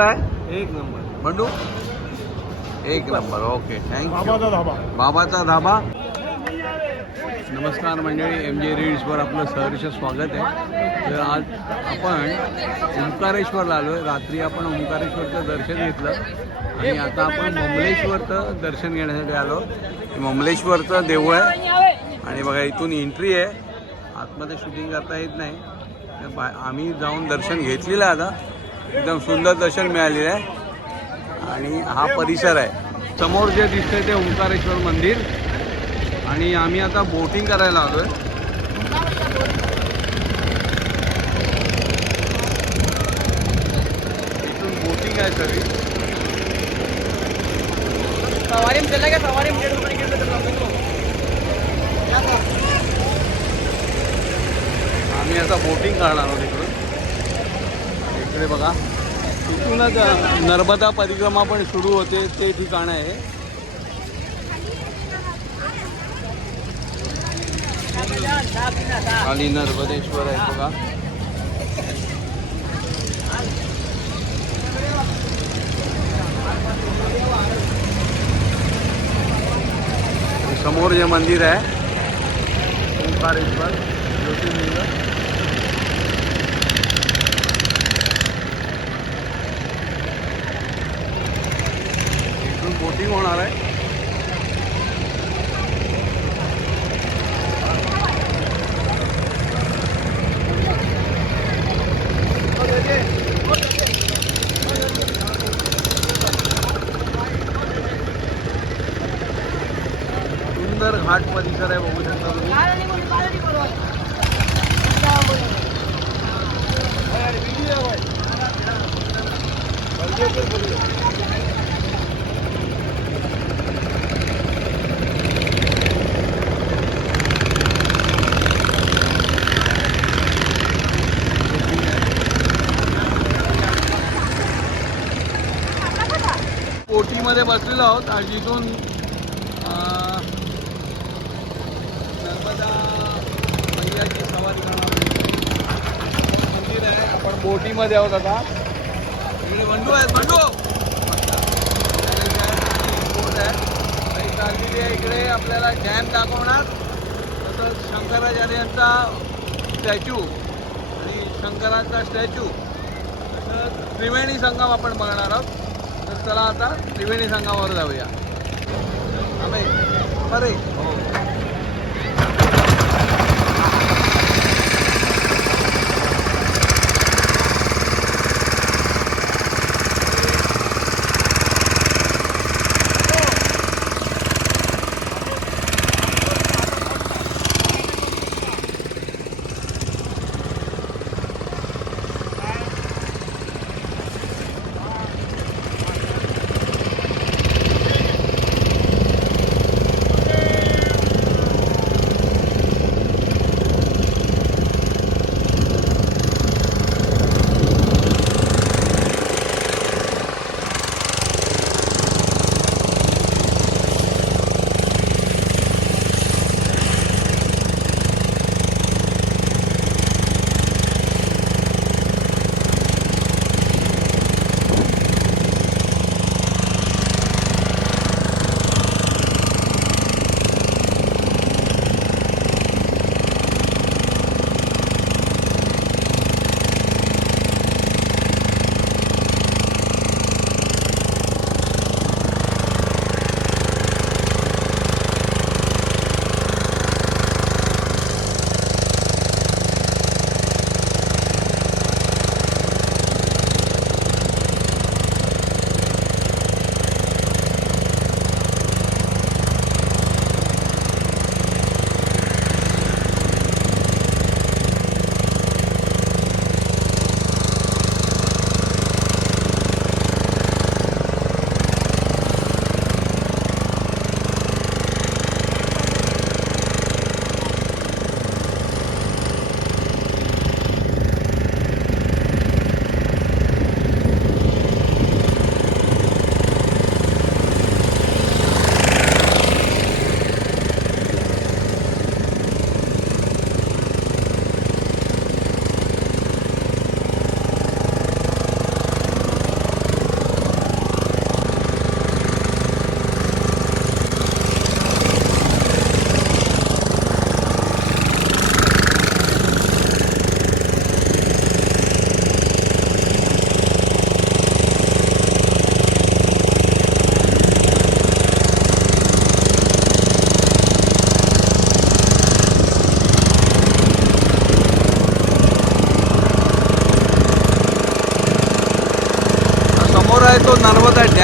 कसा आहे? एक नंबर. बंडू? एक नंबर ओके थँक्यू बाबाचा धाबा. बाबाचा धाबा. नमस्कार मंडळी एम जे रीड्सवर आपलं सहर्ष स्वागत आहे. तर आज आपण ओंकारेश्वरला आलो आहे रात्री आपण ओंकारेश्वरचं दर्शन घेतलं. आणि आता आपण ममलेश्वरचं दर्शन घेण्यासाठी आलो. ममलेश्वरचं देऊळ आहे. आणि बघा इथून एंट्री आहे. आतमध्ये शूटिंग करता येत नाही. तर बा- आम्ही जाऊन दर्शन घेतलेलं आहे आता. एकदम सुंदर दर्शन मिळालेलं आहे. आणि हा परिसर आहे. समोर जे दिसतंय ते ओंकारेश्वर मंदिर. आणि आम्ही आता बोटिंग करायला आलोय. इथून बोटिंग आहे सगळी. सवारी गया सवारी आम्ही आता बोटिंग करणार आहोत इकडून. इकडे बघा. तिथूनच नर्मदा परिक्रमा पण सुरू होते ते ठिकाण आहे. खाली नर्मदेश्वर आहे बघा. समोर जे मंदिर आहे ओंकारेश्वर ज्योतिर्लिंग. इथून होणार आहे सुंदर घाट परिसर आहे बघू शकता तुम्ही बोटीमध्ये आहोत. आणि जिथून नर्मदा मैयाची सवारी करणार मंदिर आहे. आपण बोटीमध्ये आहोत आता. इकडे बंडू आहेत. बंडू! बोट आहे. आणि चाललेली आहे इकडे. आपल्याला डॅम दाखवणार. तसंच शंकराचार्यांचा स्टॅच्यू आणि शंकराचा स्टॅच्यू. तसंच त्रिवेणी संगम आपण बघणार आहोत. तर चला आता त्रिवेणी संघावर जाऊया. आम्ही अरे.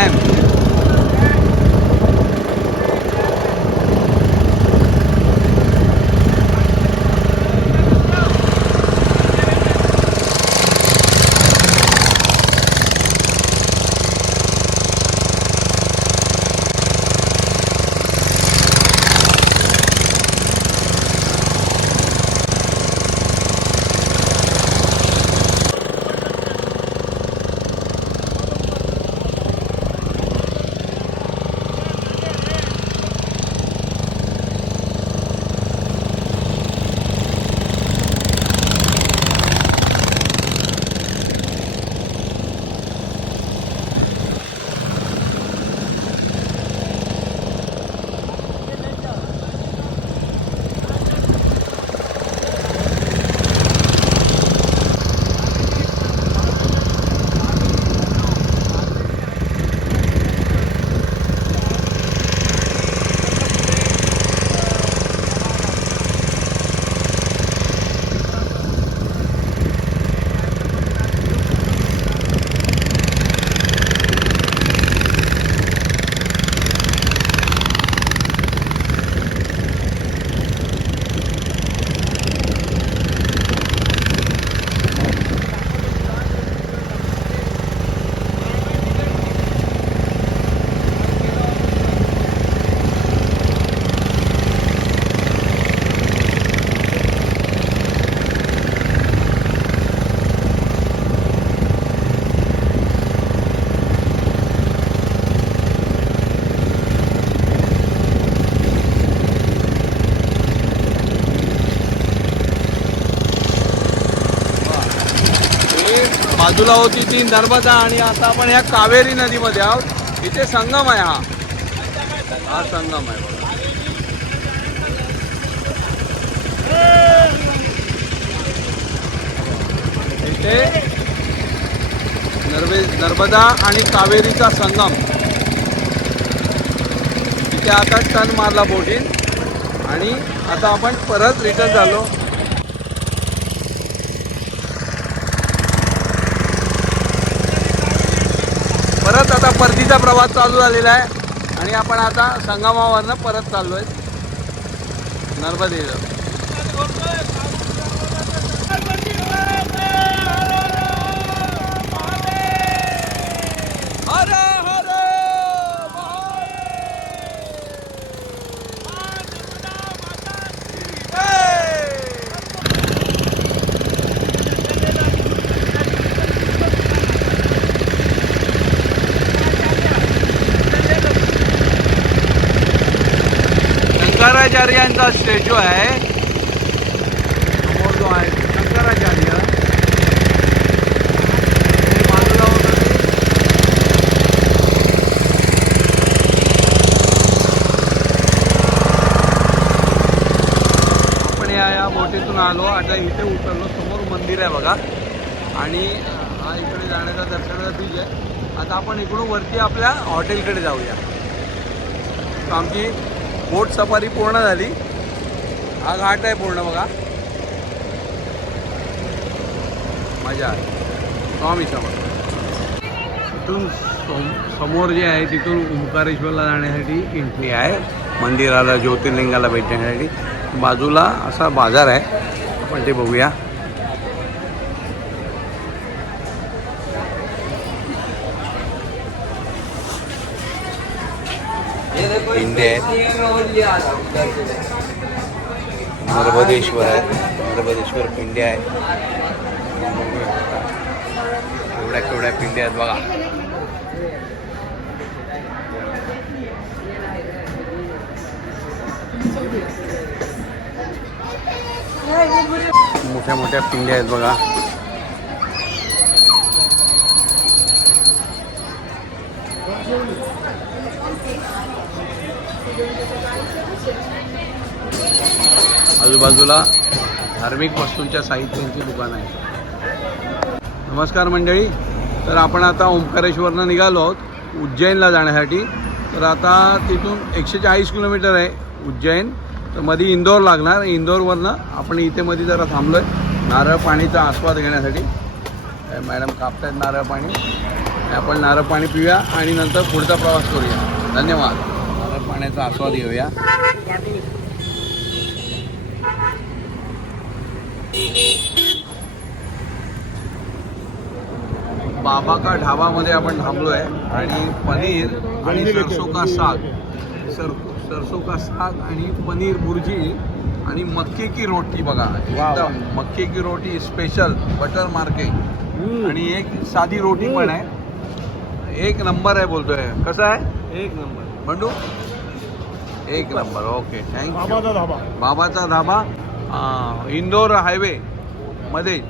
नर्मदा डॅम ही बाजूला होती ती नर्मदा आणि आता आपण या कावेरी नदीमध्ये आहोत. इथे संगम आहे हा. हा संगम आहे. इथे नर्वे नर्मदा आणि कावेरीचा संगम. इथे आता टन मारला बोटीन. आणि आता आपण परत रिटर्न झालो परत आता परतीचा प्रवास चालू झालेला आहे. आणि आपण आता संगमावरनं परत चाललो आहे नर्मदेला. शंकराचार्यांचा स्टॅच्यू आहे समोर जो आहे शंकराचार्य. आपण या या बोटीतून आलो. आता इथे उतरलो. समोर मंदिर आहे बघा. आणि हा इकडे जाण्याचा दर्शनाचा बीज आहे. आता आपण इकडून वरती आपल्या हॉटेलकडे जाऊया. आमची बोट सफारी पूर्ण झाली. हा घाट आहे पूर्ण बघा. मजा स्वामी समोर तिथून सम- समोर जे आहे तिथून ओंकारेश्वरला जाण्यासाठी एंट्री आहे. मंदिराला ज्योतिर्लिंगाला भेटण्यासाठी. बाजूला असा बाजार आहे. आपण ते बघूया. पिंडे आहेत नर्मदेश्वर आहे. नर्मदेश्वर पिंडे आहे. केवढ्या केवढ्या पिंड्या आहेत बघा. मोठ्या मोठ्या पिंड्या आहेत बघा. आजूबाजूला धार्मिक वस्तूंच्या साहित्यांची दुकान आहे. नमस्कार मंडळी. तर आपण आता ओंकारेश्वरनं निघालो आहोत उज्जैनला जाण्यासाठी. तर आता तिथून एकशे चाळीस किलोमीटर आहे उज्जैन. तर मध्ये इंदोर लागणार. इंदोरवरनं आपण इथे मध्ये जरा थांबलो आहे नारळ पाणीचा आस्वाद घेण्यासाठी. मॅडम कापतायत नारळ पाणी. आपण नारळ पाणी पिऊया आणि नंतर पुढचा प्रवास करूया. धन्यवाद. नारळ पाण्याचा आस्वाद घेऊया. बाबा का ढाबामध्ये आपण थांबलो आहे आणि पनीर आणि सरसो का साग. सर सरसो का साग आणि पनीर बुर्जी आणि मक्के की रोटी बघा एकदम मक्के की रोटी स्पेशल बटर मार्के आणि एक साधी रोटी पण आहे. एक नंबर आहे बोलतोय. कसं आहे? एक नंबर बंडू? एक नंबर ओके थँक्यू बाबाचा धाबा इंदोर हायवे मध्ये